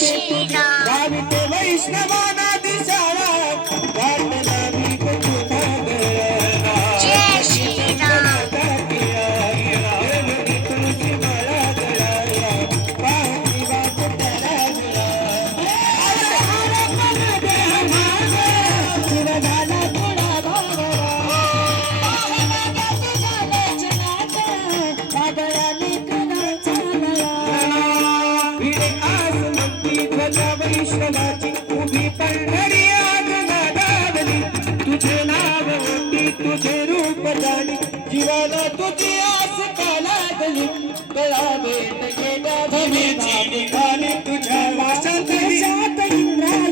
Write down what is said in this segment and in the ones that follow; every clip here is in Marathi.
श्री राम गाविते वैष्णवाना दिशाळा गाठला मी तुझा गळा जय श्री राम तुझी मला गळाया पाठी वाट त्याला वैष्णवाची उभी पंढरी आज नादावली तुझे नाव होती तुझे रूप जाणी जीवाला तुझी आस का लागली कळा भेट गेला भूमीची निघाली तुझ्या वासात इंद्रायणी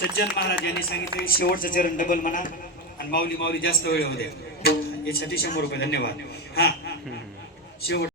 सज्जन महाराज यांनी सांगितले शेवटचं चरण डबल म्हणा आणि माऊली माऊली जास्त वेळ होऊ द्या यासाठी 100 रुपये धन्यवाद. हा शेवट